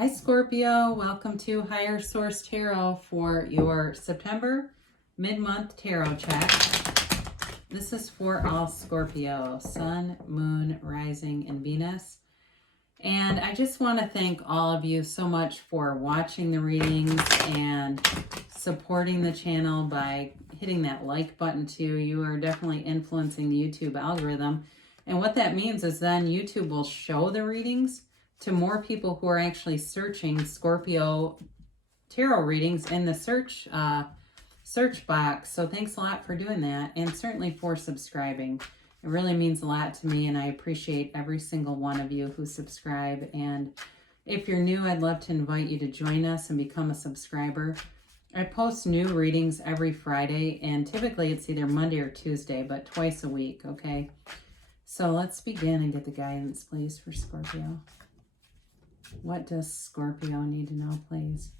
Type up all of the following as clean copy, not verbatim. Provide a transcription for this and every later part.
Hi Scorpio, welcome to Higher Source Tarot for your September mid-month tarot check. This is for all Scorpio, Sun, Moon, Rising, and Venus. And I just want to thank all of you so much for watching the readings and supporting the channel by hitting that like button too. You are definitely influencing the YouTube algorithm. And what that means is then YouTube will show the readings to more people who are actually searching Scorpio tarot readings in the search box. So thanks a lot for doing that, and certainly for subscribing. It really means a lot to me, and I appreciate every single one of you who subscribe. And if you're new, I'd love to invite you to join us and become a subscriber. I post new readings every Friday, and typically it's either Monday or Tuesday, but twice a week, okay? So let's begin and get the guidance, please, for Scorpio. What does Scorpio need to know, please?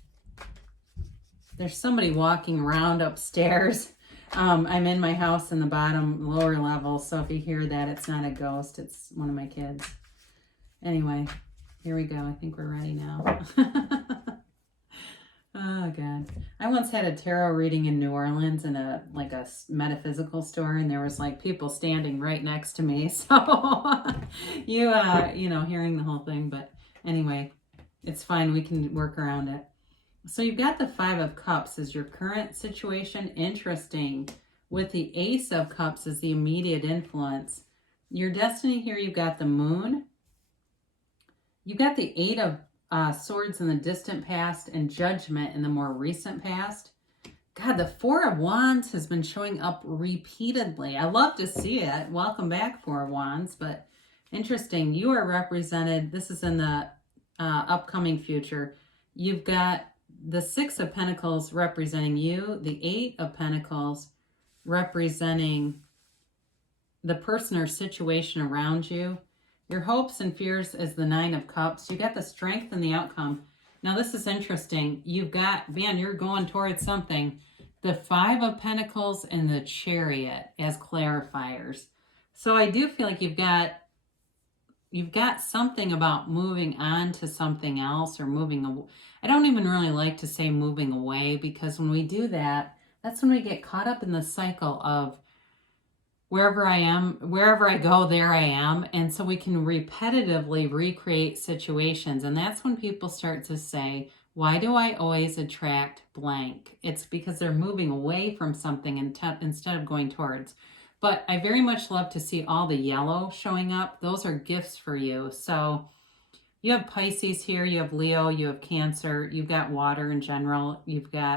There's somebody walking around upstairs. I'm in my house in the lower level, so if you hear that, it's not a ghost. It's one of my kids. Anyway, here we go. I think we're ready now. Oh, God. I once had a tarot reading in New Orleans in a metaphysical store, and there was people standing right next to me. So you know, hearing the whole thing, but anyway, it's fine. We can work around it. So you've got the Five of Cups as your current situation. Interesting. With the Ace of Cups as the immediate influence. Your destiny here, you've got the Moon. You've got the Eight of Swords in the distant past and Judgment in the more recent past. God, the Four of Wands has been showing up repeatedly. I love to see it. Welcome back, Four of Wands. But interesting, you are represented. This is in the upcoming future. You've got the Six of Pentacles representing you, the Eight of Pentacles representing the person or situation around you. Your hopes and fears is the Nine of Cups. You got the Strength and the outcome. Now this is interesting. You've got, man, you're going towards something. The Five of Pentacles and the Chariot as clarifiers. So I do feel like you've got something about moving on to something else or moving away. I don't even really like to say moving away, because when we do that, that's when we get caught up in the cycle of wherever I go, there I am. And so we can repetitively recreate situations. And that's when people start to say, why do I always attract blank? It's because they're moving away from something instead of going towards. But I very much love to see all the yellow showing up. Those are gifts for you. So you have Pisces here, you have Leo, you have Cancer, you've got water in general.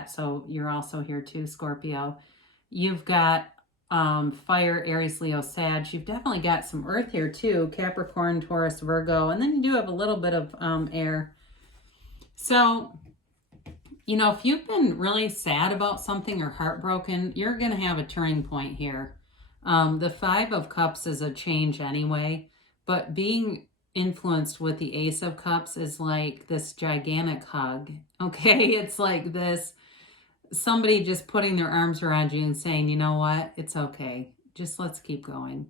So you're also here too, Scorpio. You've got fire, Aries, Leo, Sag. You've definitely got some earth here too, Capricorn, Taurus, Virgo. And then you do have a little bit of air. So, you know, if you've been really sad about something or heartbroken, you're going to have a turning point here. The Five of Cups is a change anyway, but being influenced with the Ace of Cups is like this gigantic hug, okay? It's like this, somebody just putting their arms around you and saying, you know what, it's okay. Just let's keep going.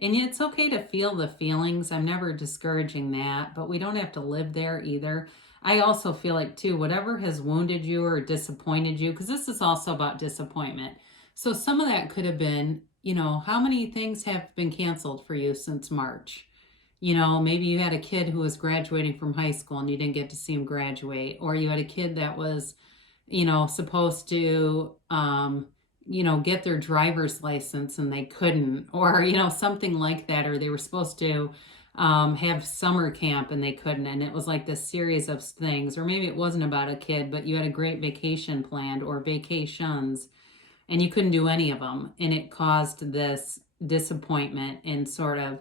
And it's okay to feel the feelings. I'm never discouraging that, but we don't have to live there either. I also feel like too, whatever has wounded you or disappointed you, because this is also about disappointment. So some of that could have been, you know, how many things have been canceled for you since March? You know, maybe you had a kid who was graduating from high school and you didn't get to see him graduate. Or you had a kid that was, you know, supposed to, you know, get their driver's license and they couldn't. Or, you know, something like that. Or they were supposed to have summer camp and they couldn't. And it was like this series of things. Or maybe it wasn't about a kid, but you had a great vacation planned or vacations, and you couldn't do any of them. And it caused this disappointment and sort of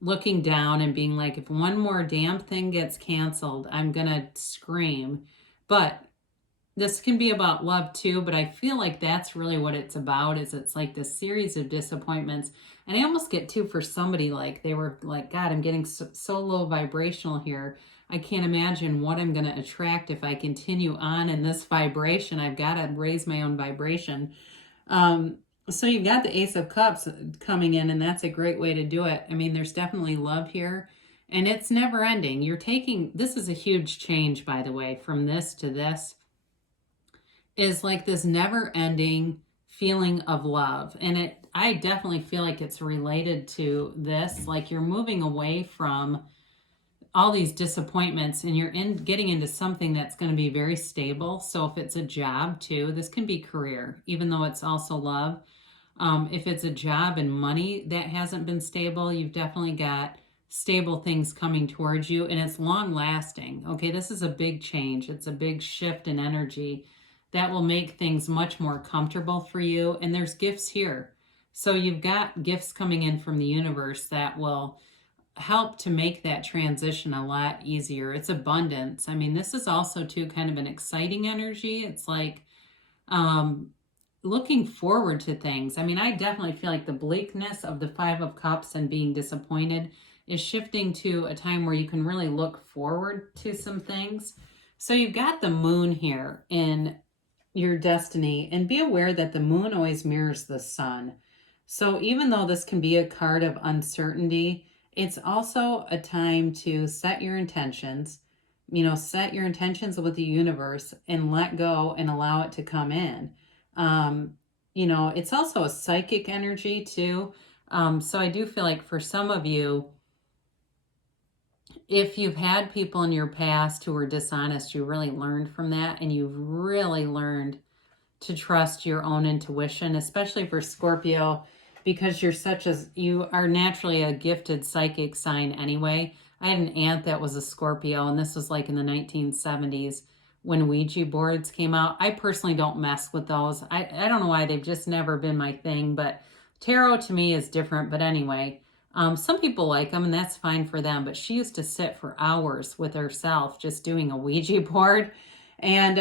looking down and being like, if one more damn thing gets canceled, I'm going to scream. But this can be about love too, but I feel like that's really what it's about, is it's like this series of disappointments. And I almost get too for somebody like they were like, God, I'm getting so low vibrational here. I can't imagine what I'm going to attract if I continue on in this vibration. I've got to raise my own vibration. So you've got the Ace of Cups coming in, and that's a great way to do it. I mean, there's definitely love here. And it's never ending. This is a huge change, by the way, from this to this, is like this never ending feeling of love. And I definitely feel like it's related to this. Like you're moving away from all these disappointments and you're getting into something that's going to be very stable. So if it's a job too, this can be career, even though it's also love. If it's a job and money that hasn't been stable, you've definitely got stable things coming towards you, and it's long lasting. Okay, this is a big change. It's a big shift in energy that will make things much more comfortable for you. And there's gifts here. So you've got gifts coming in from the universe that will help to make that transition a lot easier. It's abundance. I mean, this is also too kind of an exciting energy. It's like looking forward to things. I mean, I definitely feel like the bleakness of the Five of Cups and being disappointed is shifting to a time where you can really look forward to some things. So you've got the moon here in your destiny, and be aware that the moon always mirrors the sun. So even though this can be a card of uncertainty, it's also a time to set your intentions, set your intentions with the universe and let go and allow it to come in. It's also a psychic energy too. So I do feel like for some of you, if you've had people in your past who were dishonest, you really learned from that, and you've really learned to trust your own intuition, especially for Scorpio, because you are naturally a gifted psychic sign anyway. I had an aunt that was a Scorpio, and this was like in the 1970s when Ouija boards came out. I personally don't mess with those. I don't know why, they've just never been my thing, but tarot to me is different. But anyway, some people like them, and that's fine for them. But she used to sit for hours with herself just doing a Ouija board. And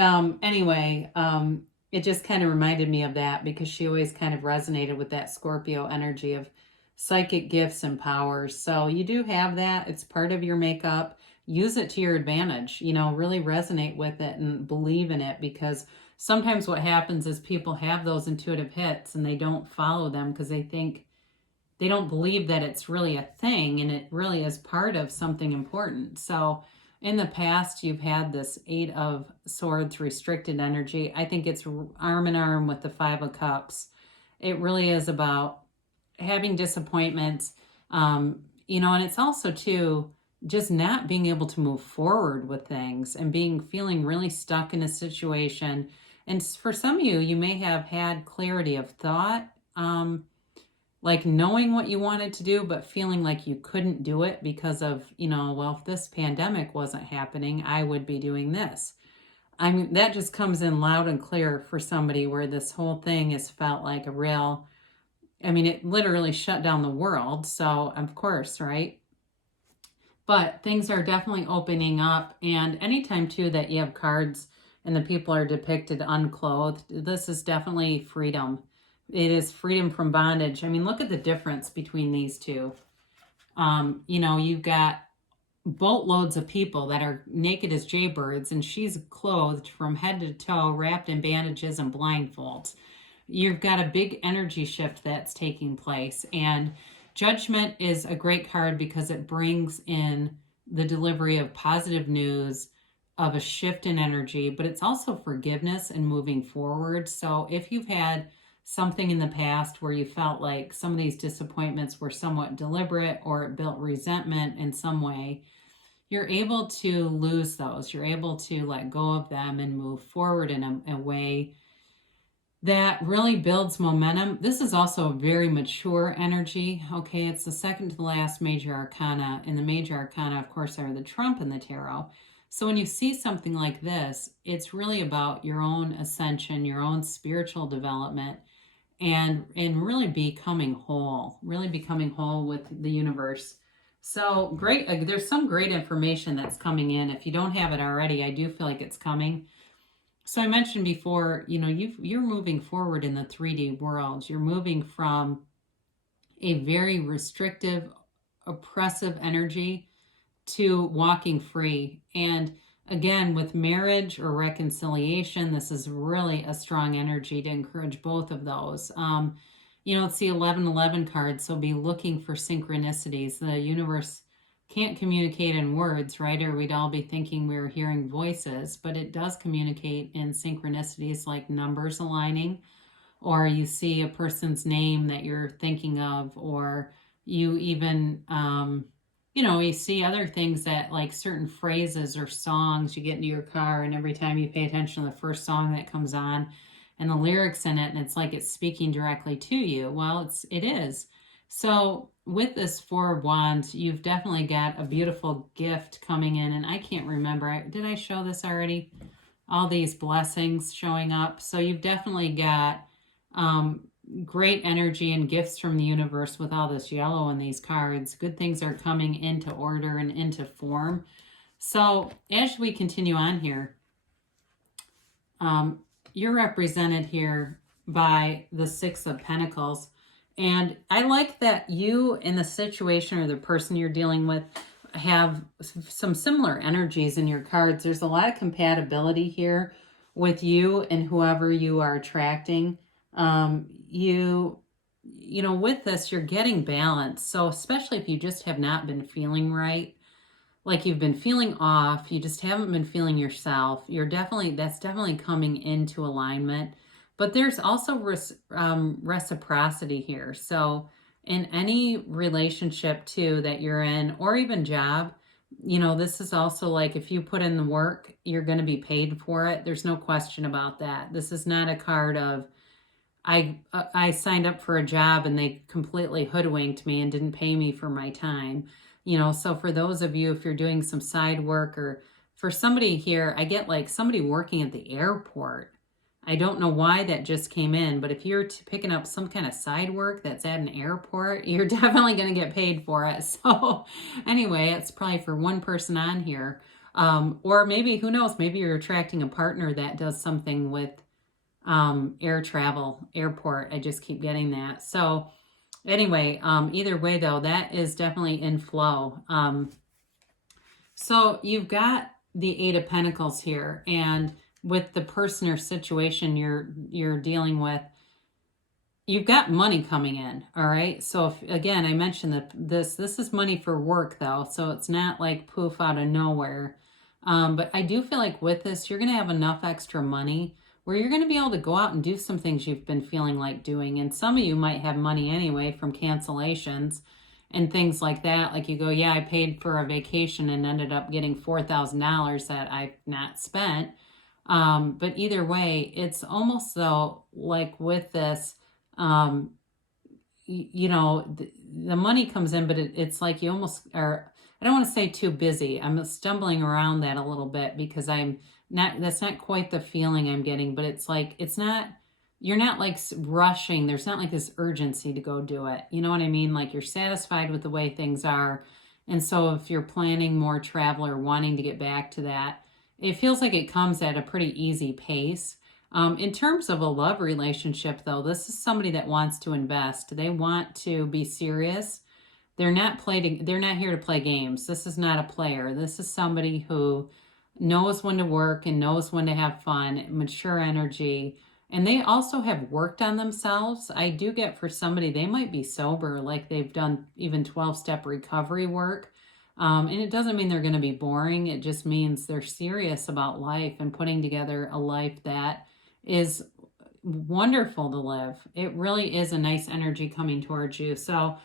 it just kind of reminded me of that, because she always kind of resonated with that Scorpio energy of psychic gifts and powers. So you do have that. It's part of your makeup. Use it to your advantage, really resonate with it and believe in it, because sometimes what happens is people have those intuitive hits and they don't follow them because they don't believe that it's really a thing, and it really is part of something important. So in the past, you've had this Eight of Swords restricted energy. I think it's arm in arm with the Five of Cups. It really is about having disappointments, and it's also too just not being able to move forward with things and feeling really stuck in a situation. And for some of you, you may have had clarity of thought, like knowing what you wanted to do, but feeling like you couldn't do it because of, well, if this pandemic wasn't happening, I would be doing this. I mean, that just comes in loud and clear for somebody where this whole thing has felt like it literally shut down the world. So, of course, right? But things are definitely opening up. And anytime, too, that you have cards and the people are depicted unclothed, this is definitely freedom. It is freedom from bondage. I mean, look at the difference between these two. You've got boatloads of people that are naked as jaybirds, and she's clothed from head to toe, wrapped in bandages and blindfolds. You've got a big energy shift that's taking place. And Judgment is a great card because it brings in the delivery of positive news, of a shift in energy, but it's also forgiveness and moving forward. So if you've had something in the past where you felt like some of these disappointments were somewhat deliberate or it built resentment in some way, you're able to lose those. You're able to let go of them and move forward in a way that really builds momentum. This is also a very mature energy. Okay, it's the second to the last major arcana, and the major arcana, of course, are the Trump and the tarot. So when you see something like this, it's really about your own ascension, your own spiritual development, and really becoming whole with the universe. So great. There's some great information that's coming in. If you don't have it already, I do feel like it's coming. So I mentioned before, you're moving forward in the 3D world. You're moving from a very restrictive, oppressive energy to walking free. And again, with marriage or reconciliation, this is really a strong energy to encourage both of those. It's the 1111 card, so be looking for synchronicities. The universe can't communicate in words, right? Or we'd all be thinking we were hearing voices, but it does communicate in synchronicities like numbers aligning, or you see a person's name that you're thinking of, or you even, you see other things that like certain phrases or songs. You get into your car, and every time you pay attention to the first song that comes on and the lyrics in it, and it's like it's speaking directly to you. Well, it is. So with this Four of Wands, you've definitely got a beautiful gift coming in, and I can't remember. Did I show this already? All these blessings showing up. So you've definitely got great energy and gifts from the universe with all this yellow in these cards. Good things are coming into order and into form. So as we continue on here, you're represented here by the Six of Pentacles. And I like that you and the situation or the person you're dealing with have some similar energies in your cards. There's a lot of compatibility here with you and whoever you are attracting. With this, you're getting balance. So especially if you just have not been feeling right, like you've been feeling off, you just haven't been feeling yourself, that's definitely coming into alignment. But there's also reciprocity here. So in any relationship too that you're in, or even job, this is also like if you put in the work, you're going to be paid for it. There's no question about that. This is not a card of I signed up for a job and they completely hoodwinked me and didn't pay me for my time. So for those of you, if you're doing some side work, or for somebody here, I get like somebody working at the airport. I don't know why that just came in, but if you're picking up some kind of side work that's at an airport, you're definitely going to get paid for it. So anyway, it's probably for one person on here. Or maybe, who knows, maybe you're attracting a partner that does something with air travel, airport. I just keep getting that. So anyway, either way though, that is definitely in flow. So you've got the Eight of Pentacles here, and with the person or situation you're dealing with, you've got money coming in. All right. So if, again, I mentioned that this is money for work though, so it's not like poof out of nowhere. But I do feel like with this, you're going to have enough extra money where you're going to be able to go out and do some things you've been feeling like doing. And some of you might have money anyway from cancellations and things like that. Like you go, yeah, I paid for a vacation and ended up getting $4,000 that I've not spent. But either way, it's almost though, like with this, the money comes in, but it's like you almost are, I don't want to say too busy. I'm stumbling around that a little bit because that's not quite the feeling I'm getting, but it's like, you're not like rushing. There's not like this urgency to go do it. You know what I mean? Like you're satisfied with the way things are. And so if you're planning more travel or wanting to get back to that, it feels like it comes at a pretty easy pace. In terms of a love relationship though, this is somebody that wants to invest. They want to be serious. They're not here to play games. This is not a player. This is somebody who knows when to work and knows when to have fun, mature energy. And they also have worked on themselves. I do get for somebody, they might be sober, like they've done even 12-step recovery work. And it doesn't mean they're going to be boring. It just means they're serious about life and putting together a life that is wonderful to live. It really is a nice energy coming towards you. So,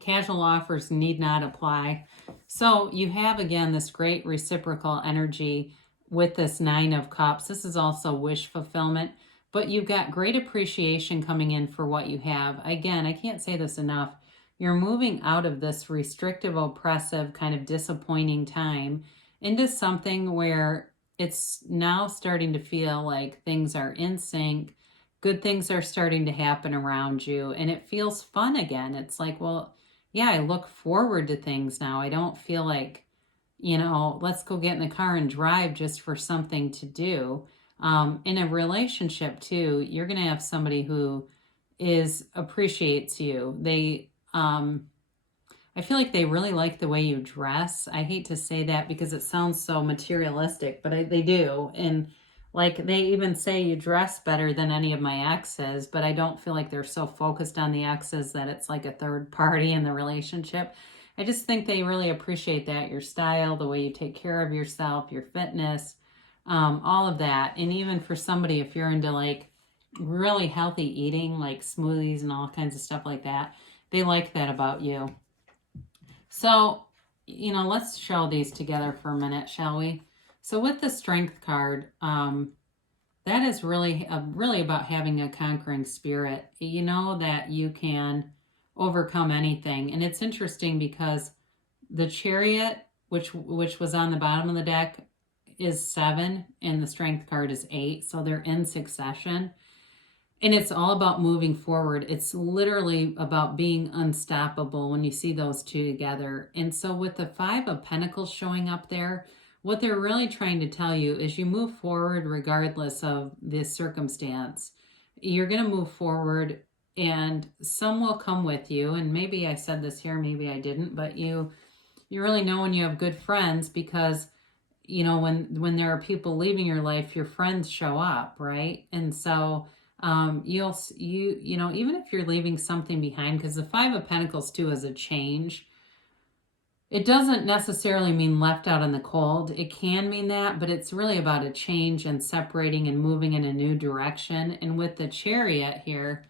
casual offers need not apply. So you have, again, this great reciprocal energy with this Nine of Cups. This is also wish fulfillment, but you've got great appreciation coming in for what you have. Again, I can't say this enough. You're moving out of this restrictive, oppressive, kind of disappointing time into something where it's now starting to feel like things are in sync. Good things are starting to happen around you, and it feels fun again. It's like, well, yeah, I look forward to things now. I don't feel like, let's go get in the car and drive just for something to do. In a relationship too, you're going to have somebody who appreciates you. I feel like they really like the way you dress. I hate to say that because it sounds so materialistic, but they do. And Like they even say you dress better than any of my exes, but I don't feel like they're so focused on the exes that it's like a third party in the relationship. I just think they really appreciate that, your style, the way you take care of yourself, your fitness, all of that. And even for somebody, if you're into like really healthy eating, like smoothies and all kinds of stuff like that, they like that about you. So, let's show these together for a minute, shall we? So with the strength card, that is really about having a conquering spirit. You know that you can overcome anything. And it's interesting because the chariot, which was on the bottom of the deck, is 7 and the strength card is 8. So they're in succession. And it's all about moving forward. It's literally about being unstoppable when you see those two together. And so with the 5 of Pentacles showing up there, what they're really trying to tell you is you move forward regardless of this circumstance. You're going to move forward and some will come with you. And maybe I said this here, maybe I didn't, but you really know when you have good friends because, when there are people leaving your life, your friends show up, right? And so even if you're leaving something behind, because the 5 of Pentacles too is a change. It doesn't necessarily mean left out in the cold. It can mean that, but it's really about a change and separating and moving in a new direction. And with the chariot here,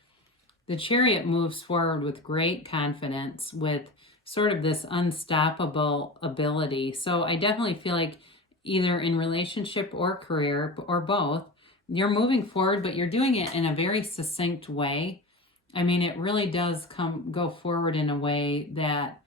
the chariot moves forward with great confidence, with sort of this unstoppable ability. So I definitely feel like either in relationship or career or both, you're moving forward, but you're doing it in a very succinct way. I mean, it really does go forward in a way that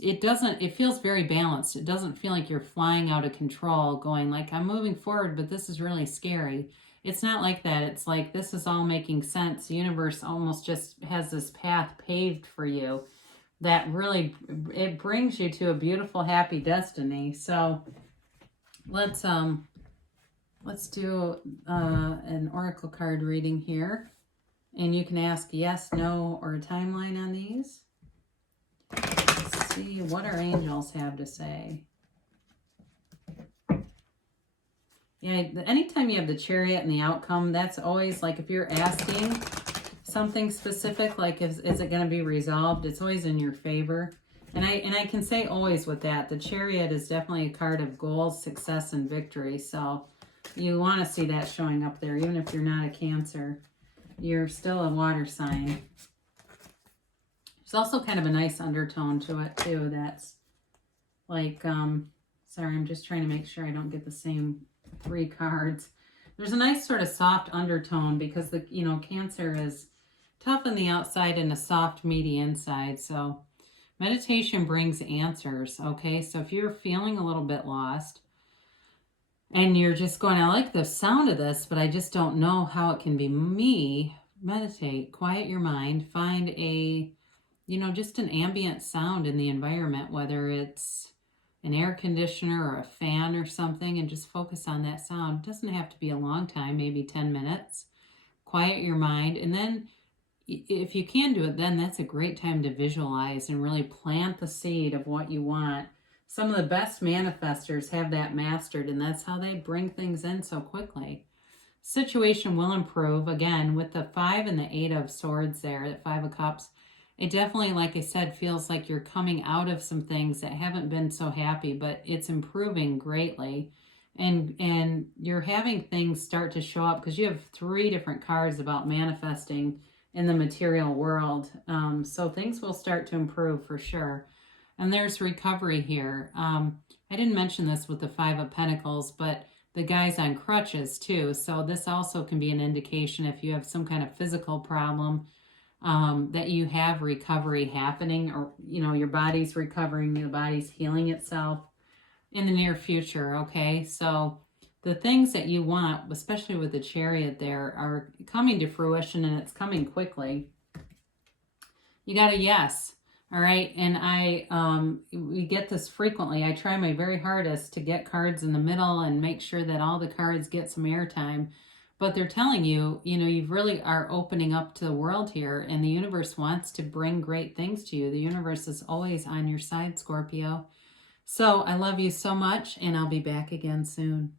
it feels very balanced. It doesn't feel like you're flying out of control going like, I'm moving forward, but this is really scary. It's not like that. It's like, this is all making sense. The universe almost just has this path paved for you that really, it brings you to a beautiful, happy destiny. So let's do an oracle card reading here. And you can ask yes, no, or a timeline on these. Let's see what our angels have to say. Yeah, anytime you have the chariot and the outcome, that's always like if you're asking something specific, like is it going to be resolved? It's always in your favor. And I can say always with that, the chariot is definitely a card of goals, success, and victory. So you want to see that showing up there, even if you're not a Cancer. You're still a water sign. There's also kind of a nice undertone to it too. That's like, sorry, I'm just trying to make sure I don't get the same 3 cards. There's a nice sort of soft undertone because Cancer is tough on the outside and a soft, meaty inside. So meditation brings answers, okay? So if you're feeling a little bit lost and you're just going, I like the sound of this, but I just don't know how it can be me, meditate, quiet your mind, find just an ambient sound in the environment, whether it's an air conditioner or a fan or something, and just focus on that sound. It doesn't have to be a long time, maybe 10 minutes. Quiet your mind, and then if you can do it, then that's a great time to visualize and really plant the seed of what you want. Some of the best manifestors have that mastered, and that's how they bring things in so quickly. Situation will improve. Again, with the 5 and the 8 of Swords there, the 5 of Cups, it definitely, like I said, feels like you're coming out of some things that haven't been so happy, but it's improving greatly. And you're having things start to show up because you have 3 different cards about manifesting in the material world. So things will start to improve for sure. And there's recovery here. I didn't mention this with the 5 of Pentacles, but the guy's on crutches too. So this also can be an indication if you have some kind of physical problem, that you have recovery happening, or your body's recovering, your body's healing itself in the near future. Okay, so the things that you want, especially with the chariot there, are coming to fruition, and it's coming quickly. You got a yes. All right, and we get this frequently. I try my very hardest to get cards in the middle and make sure that all the cards get some airtime. But they're telling you, you really are opening up to the world here, and the universe wants to bring great things to you. The universe is always on your side, Scorpio. So I love you so much, and I'll be back again soon.